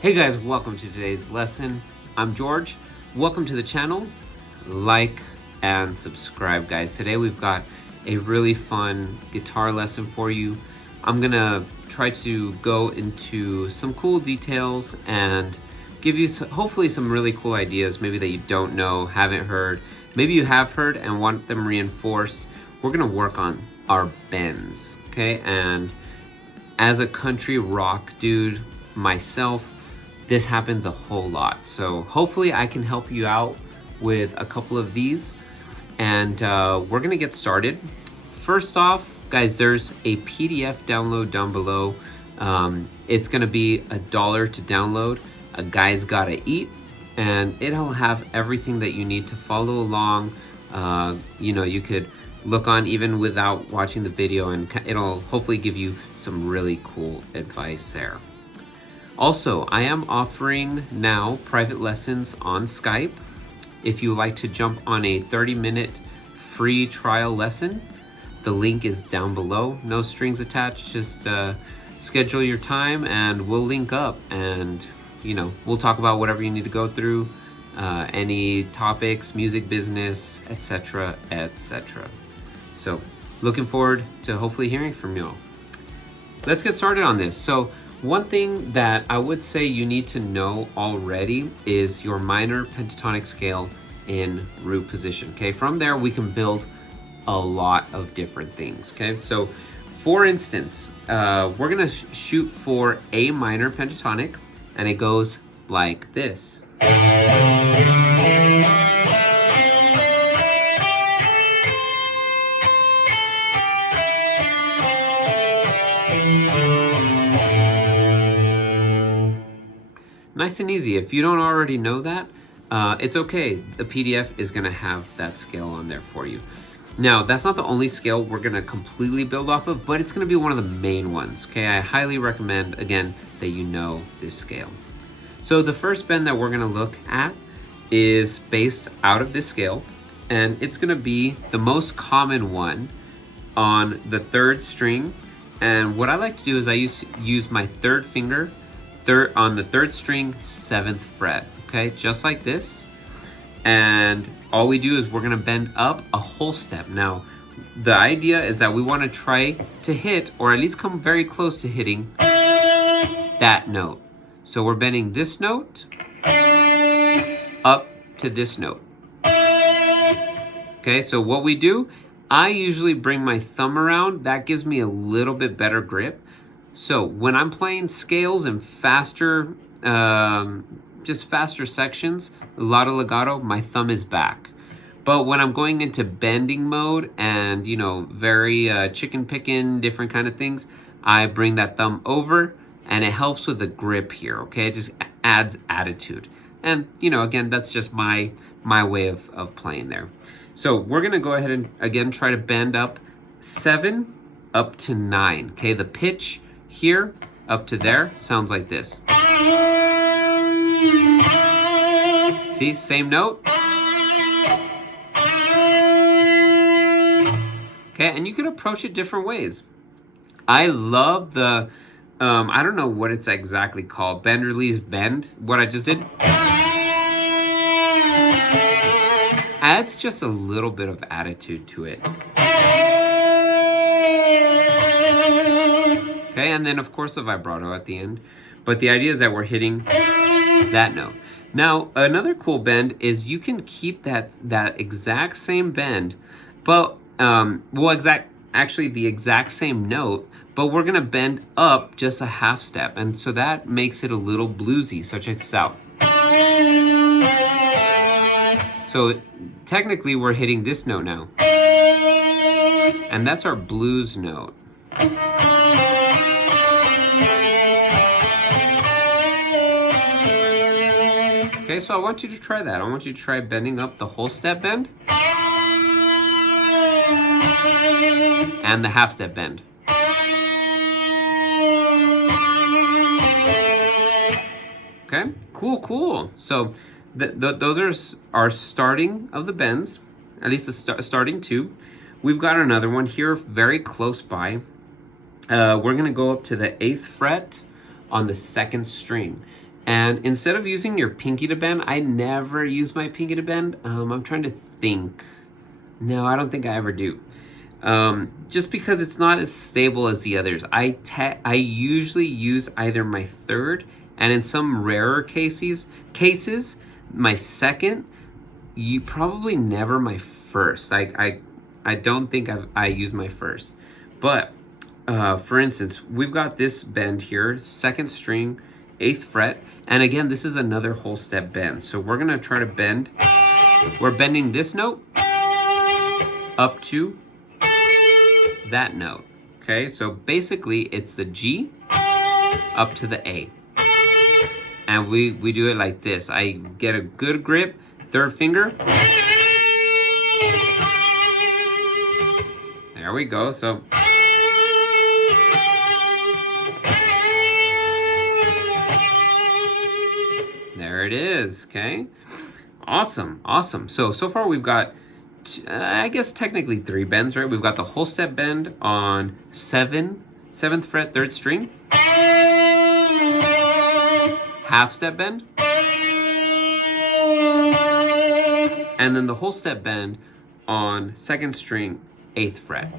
Hey guys, welcome to today's lesson. I'm George. Welcome to the channel. Like and subscribe, guys. Today we've got a really fun guitar lesson for you. I'm gonna try to go into some cool details and give you hopefully some really cool ideas, maybe that you don't know, haven't heard. Maybe you have heard and want them reinforced. We're gonna work on our bends, okay? And as a country rock dude myself, this happens a whole lot. So hopefully I can help you out with a couple of these. And we're gonna get started. First off, guys, there's a PDF download down below. It's gonna be $1 to download. A Guy's Gotta Eat. And it'll have everything that you need to follow along. You know, you could look on even without watching the video, and it'll hopefully give you some really cool advice there. Also, I am offering now private lessons on Skype. If you would like to jump on a 30-minute free trial lesson, the link is down below. No strings attached, just schedule your time and we'll link up, and you know, we'll talk about whatever you need to go through, any topics, music business, etc., etc. So, looking forward to hopefully hearing from you all. Let's get started on this. So, one thing that I would say you need to know already is your minor pentatonic scale in root position, okay? From there, we can build a lot of different things, okay? So, for instance, we're gonna shoot for A minor pentatonic, and it goes like this. Nice and easy. If you don't already know that, it's okay. The PDF is gonna have that scale on there for you. Now, that's not the only scale we're gonna completely build off of, but it's gonna be one of the main ones, okay? I highly recommend, again, that you know this scale. So the first bend that we're gonna look at is based out of this scale, and it's gonna be the most common one on the 3rd string. And what I like to do is I use my 3rd finger on the 3rd string, 7th fret, okay? Just like this. And all we do is we're gonna bend up a whole step. Now, the idea is that we wanna try to hit, or at least come very close to hitting that note. So we're bending this note up to this note. Okay, so what we do, I usually bring my thumb around. That gives me a little bit better grip. So when I'm playing scales and faster, just faster sections, a lot of legato, my thumb is back. But when I'm going into bending mode and, you know, very chicken picking, different kind of things, I bring that thumb over, and it helps with the grip here, okay? It just adds attitude. And, you know, again, that's just my way of playing there. So we're gonna go ahead and, again, try to bend up 7 up to 9, okay? The pitch here up to there sounds like this. See, same note. Okay, and you can approach it different ways. I love the, I don't know what it's exactly called, bend, release, bend, what I just did. Adds just a little bit of attitude to it. Okay, and then of course the vibrato at the end. But the idea is that we're hitting that note. Now, another cool bend is you can keep that exact same bend, but, actually the exact same note, but we're gonna bend up just a half step. And so that makes it a little bluesy, so check this out. So technically we're hitting this note now. And that's our blues note. Okay, so I want you to try that. I want you to try bending up the whole step bend and the half step bend. Okay, cool. So those are our starting of the bends, at least the starting two. We've got another one here very close by. We're gonna go up to the 8th fret on the 2nd string. And instead of using your pinky to bend, I never use my pinky to bend. I'm trying to think. No, I don't think I ever do. Just because it's not as stable as the others. I usually use either my 3rd, and in some rarer cases, my 2nd. You probably never my 1st. I don't think I use my 1st. But for instance, we've got this bend here, 2nd string, 8th fret, and again, this is another whole step bend. So we're gonna try to bend. We're bending this note up to that note. Okay, so basically it's the G up to the A. And we do it like this. I get a good grip, 3rd finger. There we go. So there it is. Okay, awesome. So far we've got I guess technically 3 bends, right? We've got the whole step bend on 7th fret, 3rd string, half step bend, and then the whole step bend on 2nd string, 8th fret.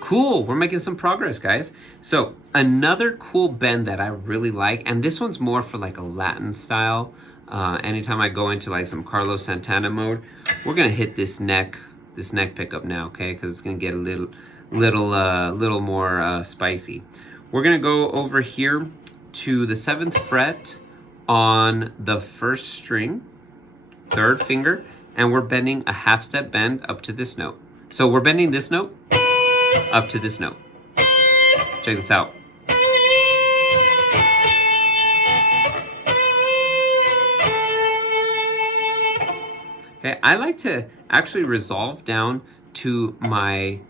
Cool, we're making some progress, guys. So another cool bend that I really like, and this one's more for like a Latin style. Anytime I go into like some Carlos Santana mode, we're gonna hit this neck pickup now, okay? Because it's gonna get a little more spicy. We're gonna go over here to the 7th fret on the 1st string, 3rd finger, and we're bending a half step bend up to this note. So we're bending this note up to this note. Check this out. Okay, I like to actually resolve down to my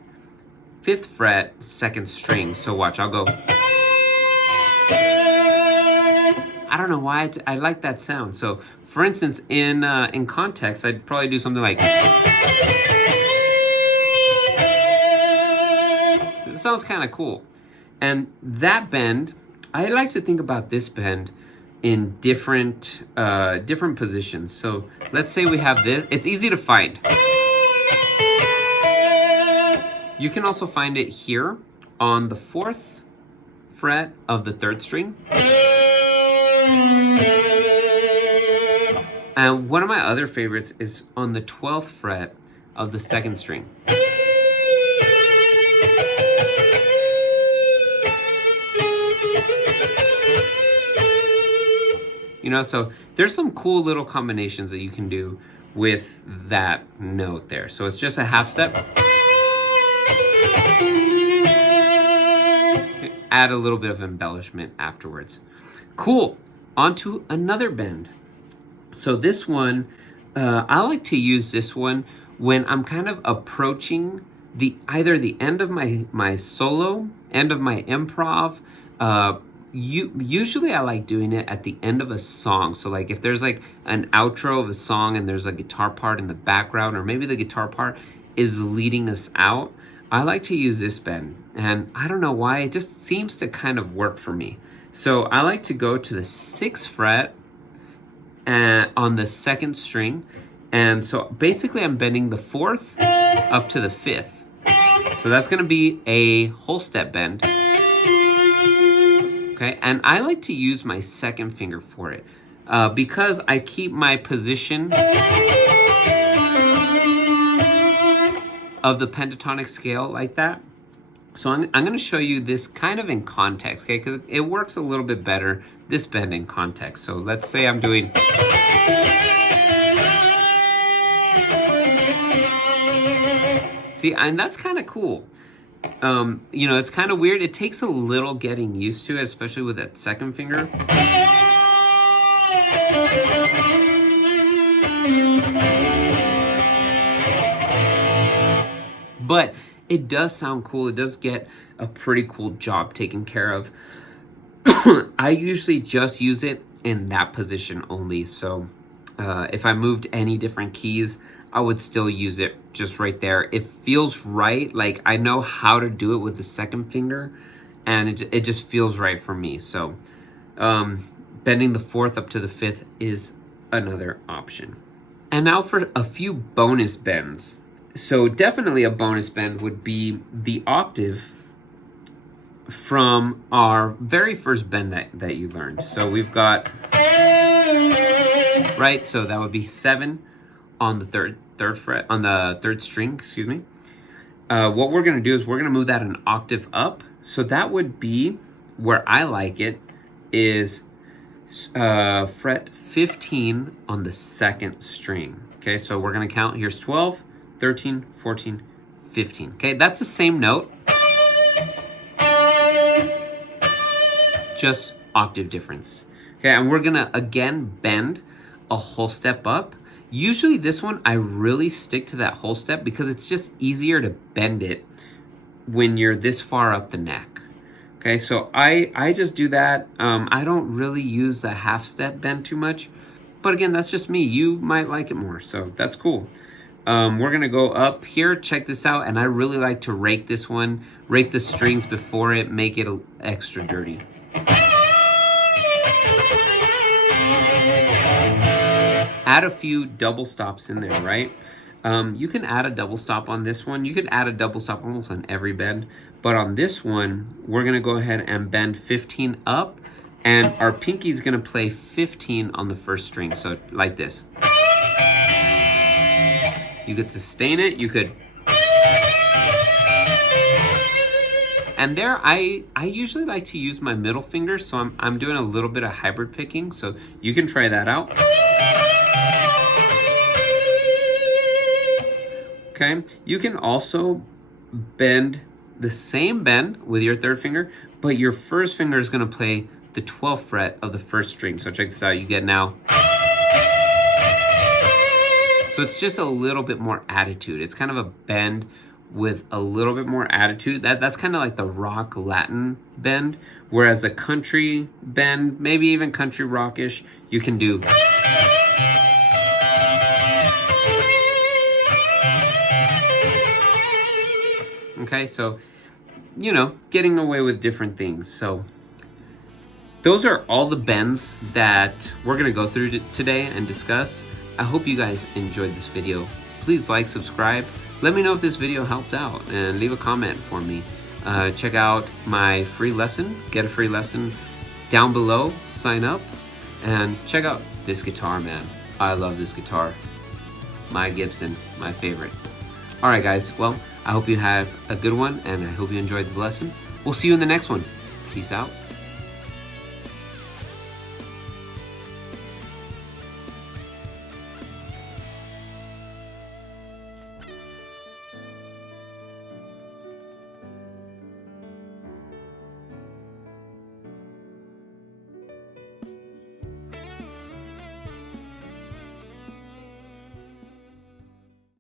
5th fret, 2nd string. So watch, I'll go. I don't know why I like that sound. So for instance, in context, I'd probably do something like. It sounds kind of cool. And that bend, I like to think about this bend in different positions. So let's say we have this. It's easy to find. You can also find it here on the 4th fret of the 3rd string. And one of my other favorites is on the 12th fret of the 2nd string. You know, so there's some cool little combinations that you can do with that note there. So it's just a half step. Okay, add a little bit of embellishment afterwards. Cool. On to another bend. So this one, I like to use this one when I'm kind of approaching either the end of my solo, end of my improv. Usually I like doing it at the end of a song. So like if there's like an outro of a song and there's a guitar part in the background, or maybe the guitar part is leading us out, I like to use this bend. And I don't know why, it just seems to kind of work for me. So I like to go to the 6th fret on the 2nd string. And so basically I'm bending the 4th up to the 5th. So that's gonna be a whole step bend. Okay, and I like to use my 2nd finger for it because I keep my position of the pentatonic scale like that. So I'm going to show you this kind of in context, okay, because it works a little bit better, this bend in context. So let's say I'm doing. See, and that's kind of cool. You know, it's kind of weird. It takes a little getting used to, especially with that second finger. But it does sound cool. It does get a pretty cool job taken care of. I usually just use it in that position only. So if I moved any different keys, I would still use it just right there. It feels right. Like I know how to do it with the second finger, and it just feels right for me. So bending the fourth up to the fifth is another option. And now for a few bonus bends. So definitely a bonus bend would be the octave from our very first bend that you learned. So we've got, right? So that would be 7 on the third fret, on the third string, excuse me. What we're gonna do is we're gonna move that an octave up. So that would be, where I like it, is fret 15 on the second string. Okay, so we're gonna count, here's 12, 13, 14, 15. Okay, that's the same note, just octave difference. Okay, and we're gonna again bend a whole step up. Usually this one, I really stick to that whole step because it's just easier to bend it when you're this far up the neck. Okay, so I just do that. I don't really use the half step bend too much, but again, that's just me. You might like it more, so that's cool. We're gonna go up here, check this out, and I really like to rake this one, rake the strings before it, make it extra dirty. Add a few double stops in there, right? You can add a double stop on this one. You could add a double stop almost on every bend, but on this one, we're gonna go ahead and bend 15 up, and our pinky's gonna play 15 on the first string, so like this. You could sustain it, you could. And there, I usually like to use my middle finger, so I'm doing a little bit of hybrid picking, so you can try that out. Okay, you can also bend the same bend with your third finger, but your first finger is gonna play the 12th fret of the first string. So check this out, you get now. So it's just a little bit more attitude. It's kind of a bend with a little bit more attitude. That's kind of like the rock Latin bend, whereas a country bend, maybe even country rockish, you can do. Okay, so, you know, getting away with different things. So those are all the bends that we're gonna go through today and discuss. I hope you guys enjoyed this video. Please like, subscribe. Let me know if this video helped out and leave a comment for me. Check out my free lesson, get a free lesson down below, sign up, and check out this guitar, man. I love this guitar. My Gibson, my favorite. All right, guys, well, I hope you have a good one and I hope you enjoyed the lesson. We'll see you in the next one. Peace out.